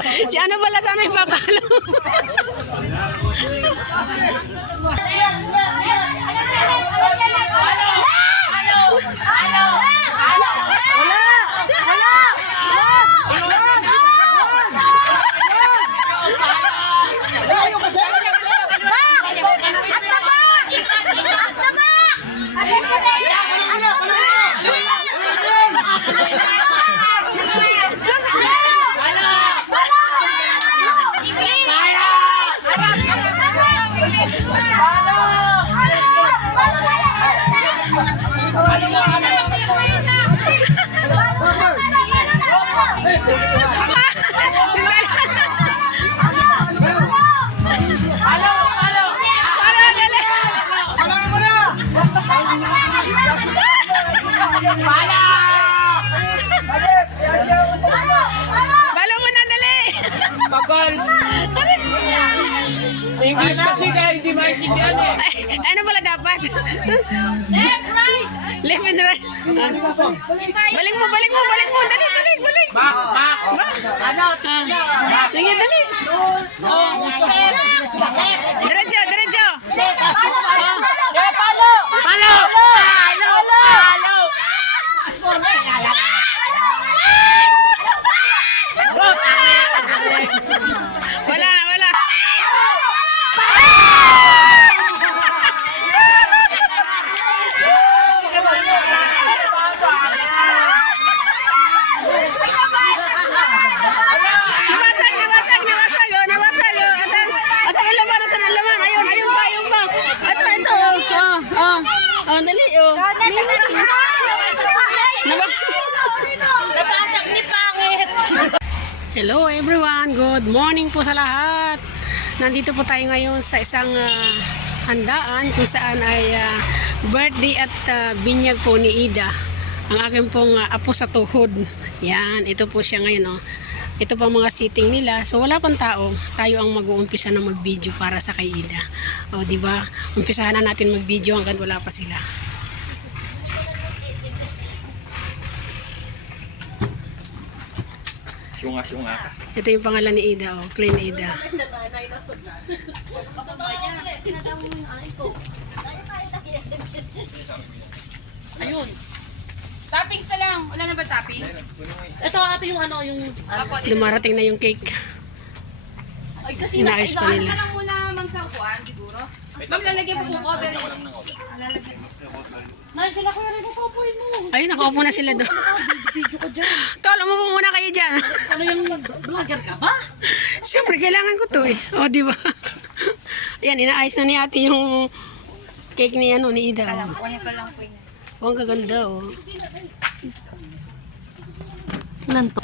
Si ano pala sana ipapalo? Balo mo na, dali! Bakal! English kasi kaya hindi maintindihan eh. Ay, ano pala dapat? Left, right! Left and right. Balik mo, balik mo, balik mo. Dali, dali, balik. Back! Ano? Sige, dali. Diretso, diretso. Palo! Palo! Wala, wala. Nawasag, nawasag, nawasag. Oh, nawasag. Oh. Asan ang laman? Asan ang laman? Ayun, ayun ba, ayun ba? Ito, ito. Oh, dali. Oh. Nabasag ni Pangit. Hello everyone, good morning po sa lahat. Nandito po tayo ngayon sa isang handaan kung saan ay birthday at binyag po ni Ida. Ang aking pong apo sa tuhod. Yan, ito po siya ngayon. Oh. Ito pa mga sitting nila. So wala pang tao. Tayo ang mag-uumpisa na mag-video para sa kay Ida. O di ba? Umpisahan na natin mag-video hanggang wala pa sila. Syunga-syunga. Ito yung pangalan ni Ida, oh, Clean Ida. Ayun. Toppings na lang. Wala na ba toppings? Ito ate yung ano, yung... Dumarating na yung cake. Ay, kasi Inaayos pa nila. Ka lang muna, ma'am, sa kuwan, siguro. Ma'am, lalagyan po po cover. Nay, sila ko rin nakapoy mo. Ay, nakaupo na sila doon. Video ko dyan. Tol, umupo muna kayo dyan. Ano yung vlogger ka ba? Siyempre, kailangan ko to eh. O, di ba? Ayan, inaayos na ni ate yung cake ni, ano, ni Ida. Oh. Oh, ang gaganda, oh. Nanto.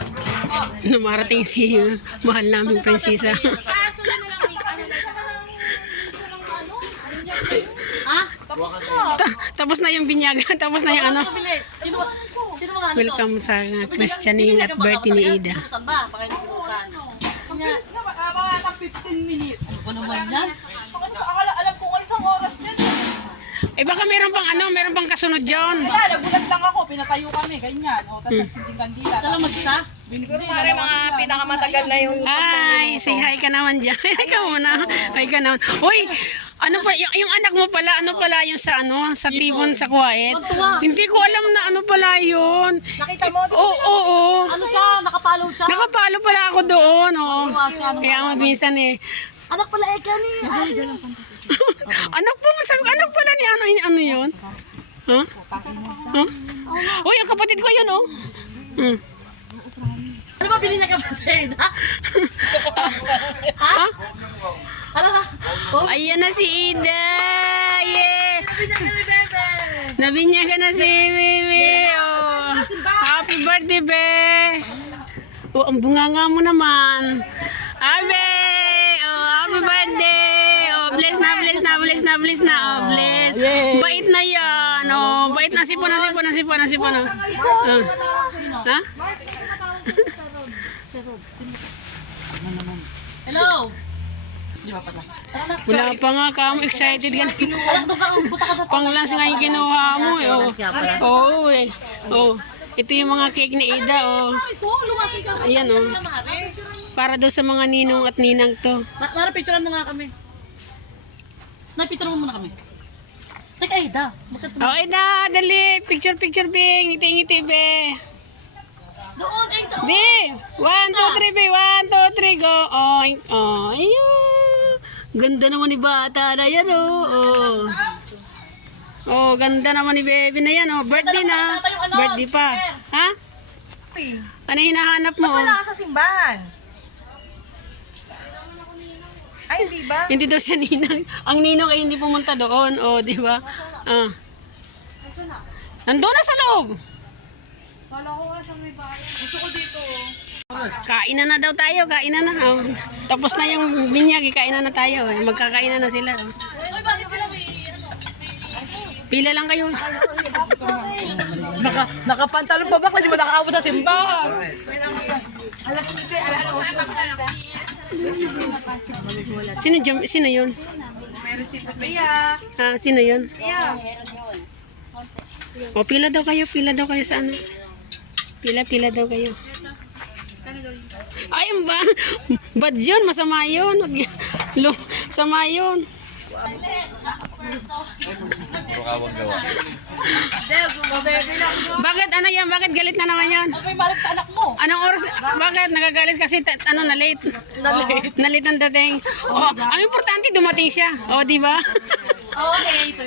Namarating si mahal naming prinsesa. Kaso na lang, may ano lang. Ha? Tapos na yung binyagan, tapos na yung ano. Sino mga ano? Welcome sa christening at birthday ni Ida. Saan ba? Pakinukusan. Mabilis na, mga 15 minutes. Ano naman yan? Alam ko nga isang oras yan. Eh baka meron pang ano, meron pang kasunod yun. Kaya, nagulat lang ako, pinatayo kami, ganyan. O, tapos nagsinding kandila. Saan mag-isa? Siguro mga pinakamatagal na yung... Hi, say hi ka naman dyan. Hi ka muna. Hi ka naman. Uy, ano pa, yung anak mo pala, ano pala yung sa ano, sa Tibon, sa Kuwait? Hindi ko alam na ano pala yun. Nakita mo? Oo. Ano siya? Nakapalaw siya? Nakapalo pala ako doon, oh. Kaya nga minsan eh. Anak pala ni. Anak po, sabi ko, anak pala ni ano yun? Huh? Huh? Uy, ang kapatid ko yun, oh. Hmm. Ano ba bilhin na ka ba sa Ida? Ha? Ano ba? Oh, Ayan na si Ida! Yeah! Nabinyagan na si Mimi! Oh. Happy birthday, be! Oh, ang bunganga mo naman! Abe! Oh, happy birthday! Oh, bless na, bless na, bless na, bless na! Oh, bless! Bait na yan! Oh, bait na, sipon na, sipon na, sipon na, sipon na! Ha? hello! Wala pa nga kamo, excited ka na. Pang-lunch nga yung kinuha mo eh. Oh. Oo eh. Oh. Ito yung mga cake ni Ida oh. Ito, lumasin ka. Ayan oh. Para daw sa mga ninong at ninang to. Mara, picturean mo nga kami. Picturean mo muna kami. Teka, Aida. Okay na, dali. Picture, be. Ngiti-ngiti, be. Doon, Aida. Be! 1, 2, 3, be. 1, 2, 3, go. Oh, oh, ayun. Ganda naman ni bata na yan, oh. Oh, ganda naman ni baby na yan, oh. Birthday na. Birthday pa. Ha? Ano hinahanap mo? Wala ka sa simbahan. Ay, di ba? Hindi daw siya ninang. Ang ninong ay hindi pumunta doon. O, di ba? Ah. Nandun na sa loob. Gusto ko dito. Kainan na daw tayo. Kainan na. Oh. Tapos na yung binyag. Kainan na tayo. Magkakainan na sila. Oh. Uy, bakit sila may Pila lang kayo. Nakapantalon pa ba kasi nakakaabot sa simbahan? Sino yun? Meron si Papaya. Ah, sino yun? Yeah. O, pila daw kayo sa ano. Pila daw kayo. Ay, ba? Bad yun, masama yun. Sama yun. Bakit ano yan? Bakit galit na naman yan? may malag sa anak mo? Anong oras? Bakit nagagalit kasi na late? Na late ang dating. Oh, ang importante dumating siya. Oh, di ba? Okay. So,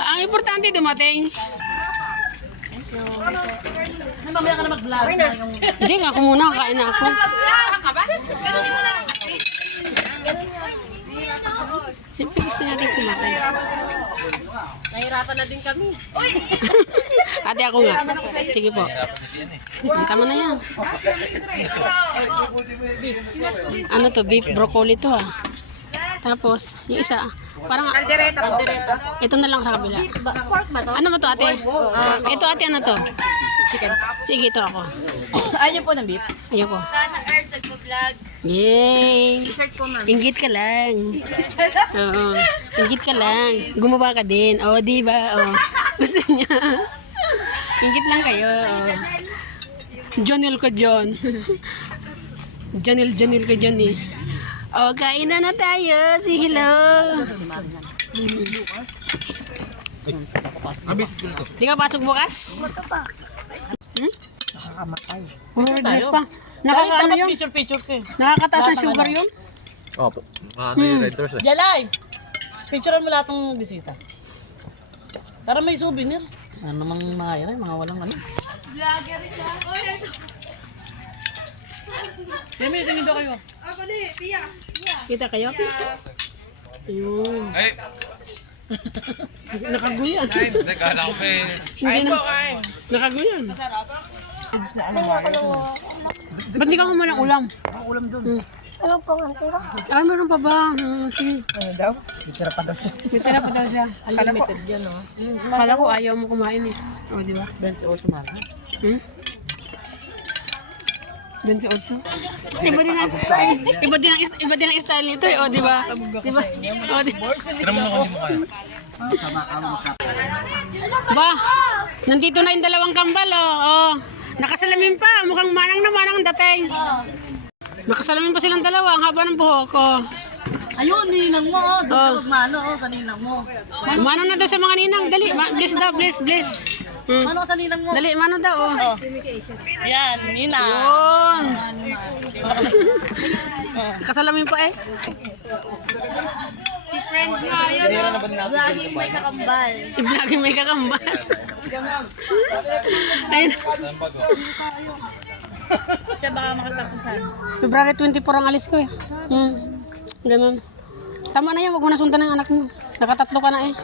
Ang importante dumating. may mamaya ka na mag-vlog. Hindi nga ako muna, kain na ako. Siyempre gusto natin kumakain. Nahirapan na din kami. Ate ako nga. Sige po. Tama na yan. Ano to? Beef broccoli to ah. Tapos, yung isa, parang, ito na lang sa kabila. Pork ba to? Ano ba to ate? Ito ate, ano to? Chicken. Sige, ito ako. Ayaw niyo po ng beef? Ayoko. Sana Ers nagpo-vlog. Yay! Dessert po, ma'am. Inggit ka lang. Oo. Inggit ka lang. Gumawa ka din. O, di ba? O. Gusto niya. Inggit lang kayo. O. Jonil ka, John. Janil ka, John eh. O, kain na tayo. Si hello. Di ka pasok bukas? Hmm? Puro red horse pa. Nakakaano yun? Picture ko eh. Nakakataas ng sugar yun? Opo. Ano yung red doors eh? Jalay! Picturean mo lahat ng bisita. Para may souvenir. Ano namang mga yan, mga walang ano. Vlogger siya. Demi, tingin daw kayo. Kita kayo? Ayun. Ay! Nakaguyan. Ay, kala ko may... Hindi na. Nakaguyan. Ba't di ka kumain ng ulam? Ulam doon. Ano pa nga tira? Ah, meron pa ba? Sige. Ano daw? Titira pa daw siya. May tira pa daw siya. Unlimited yan, oh. Kala ko ayaw mo kumain eh. O, di ba? 28 na. Hmm? 28? Iba din ang style nito eh. O, di ba? Di ba? O, di ba? Tira mo na kung hindi mo kaya. Ba, nandito na yung dalawang kambal, oh. Nakasalamin pa, mukhang manang na manang ang dating. Nakasalamin pa silang dalawa, ang haba ng buhok, oh. Ayun, ninang mo, oh. Doon ka magmano, oh, sa ninang mo. Manang na daw sa mga ninang, dali, bless daw, bless. Mano ka sa ninang mo? Dali, manang daw, oh. Yan, ninang. Yun. Kasalamin pa eh. Si friend nga yan, oh. Laging may kakambal. Si Vloggy may kakambal. Ayun. Siya baka makatapusan. February 24 ang alis ko eh. Ganun. Tama na yan, wag mo na sundan ng anak mo. Nakatatlo ka na eh.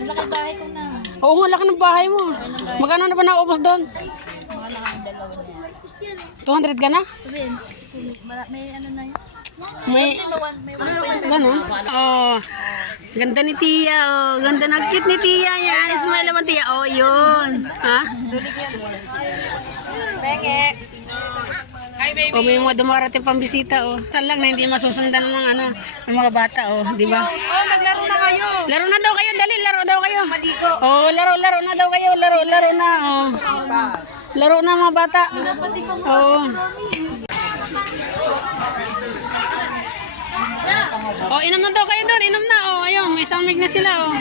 Malaki bahay ko na. Oo nga, laki ng bahay mo. Magkano na ba naubos doon? Mga nakakadalawa na yan. 200 ka na? Sabihin, may ano na yan? May, May ganun? Oh, ganda ni Tia, oh. Ganda ng cute ni Tia yan. Smile naman Tia. Oh, yun. Ha? Penge. O may mga dumarating pang bisita, oh. Talang na hindi masusundan ng ano, ng mga bata, oh. Di ba? Oh, naglaro na kayo. Laro na daw kayo, dali, laro daw kayo. Oh, laro na daw kayo, laro na, oh. Laro na mga bata. Oo. Oh, inom na daw kayo doon. Inom na. Oh, ayun. May isang mic na sila. Oh.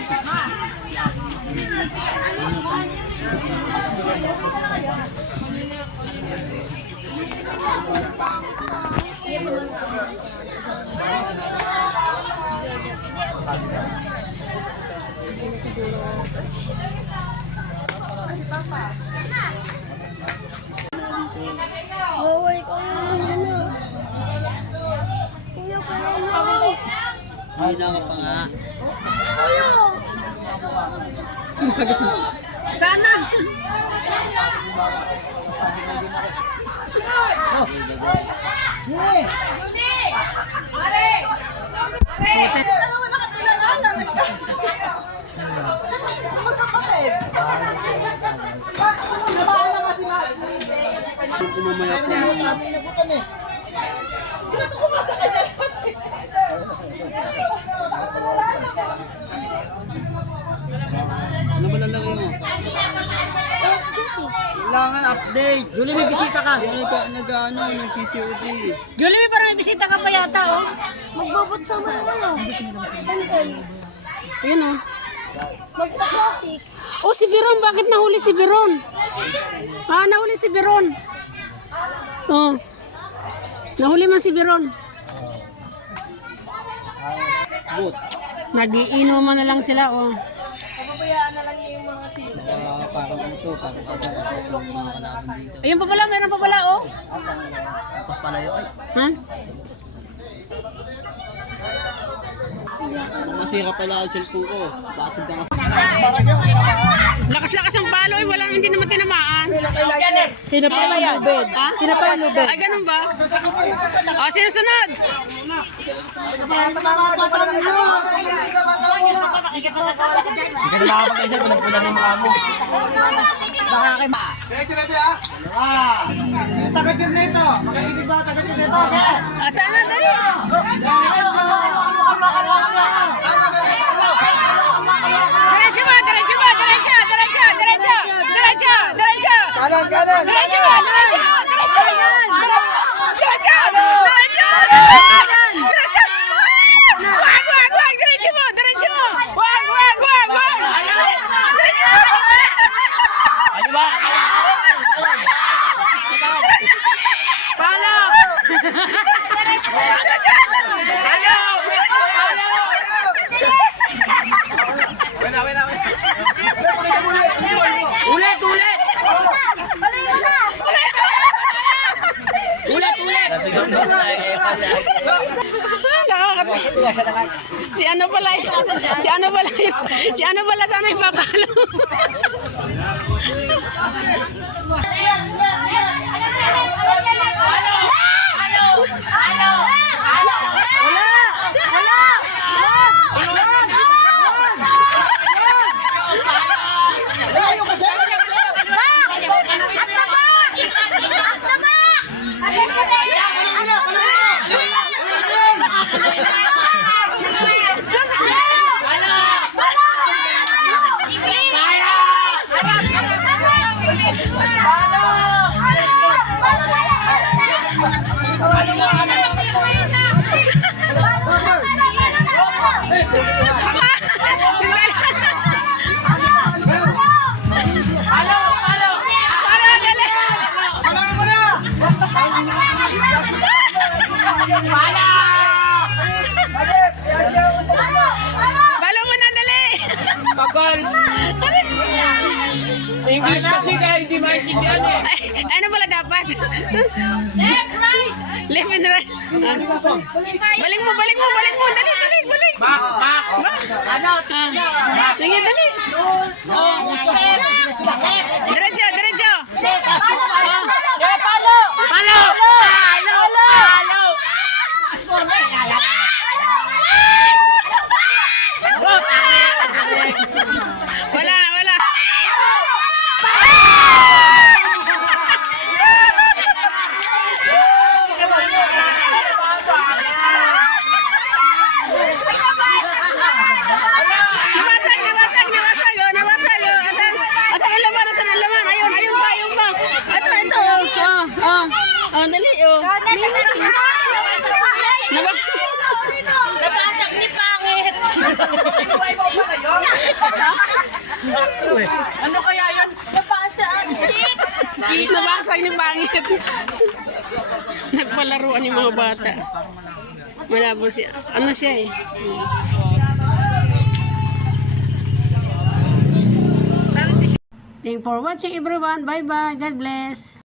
Bawal ko yung ano. Hindi ko ano. Ay, naka pa nga. Sana. Dalawa na katulala. Magkapatid. Nabahan na kasi Kumamaya po yung Dito ko sa kanya. ano ba lalaki mo? Kailangan update. Julie, may bisita ka. Nag-ano, nag-CCOD. Julie, parang may bisita ka pa yata, oh. Magbabot sa mga ano. Sandal. Ayun, oh. Magpa-classic. Oh, si Biron. Bakit nahuli si Biron? Ah, nahuli si Biron. Oh. Nahuli man si Biron. Boot. Nagiinuman na lang sila, oh. Parang ano to, parang agad sa mga kalaban dito. Ayun pa pala, meron pa pala, oh. Tapos palayo, ay, Ha? masira pala ang cellphone ko. Basig ka kasi. Lakas-lakas ang palo, eh. Wala, hindi naman tinamaan. Kinapay yung lubid. Ha? Kinapay yung lubid. Ay, ganun ba? Oh, sinusunod. Ah, saan na? Dali. Diretso ba? Diretso ba? Diretso! Diretso! Diretso! Diretso! Diretso! Diretso ba? Diretso! Diretso! Diretso! Wag! Wag! Wag! Diretso mo! Diretso mo! Wag! Wag! Wag! Wag! Ano ba? Ulit! Ulit! Ulit! Ulit! Si ano pala yun? Si ano pala yun? Si ano pala sana ipapalo? Balo mo na, dali! Tagal! English kasi kaya hindi maintindihan eh. Ay, ano pala dapat? Left, right! Left and right. Ah. Balik mo, balik mo, balik mo. Dali, dali, balik. Back. Ano? Dali, dali. Diretso, diretso. Palo! Palo! Wala, wala. Nawasag. Asan ang laman? Asan ang laman? Ayun ba? Ito. Oh, dali, oh. Nagpalaruan yung mga bata. Malabo siya. Ano siya eh? Thank you for watching everyone. Bye-bye. God bless.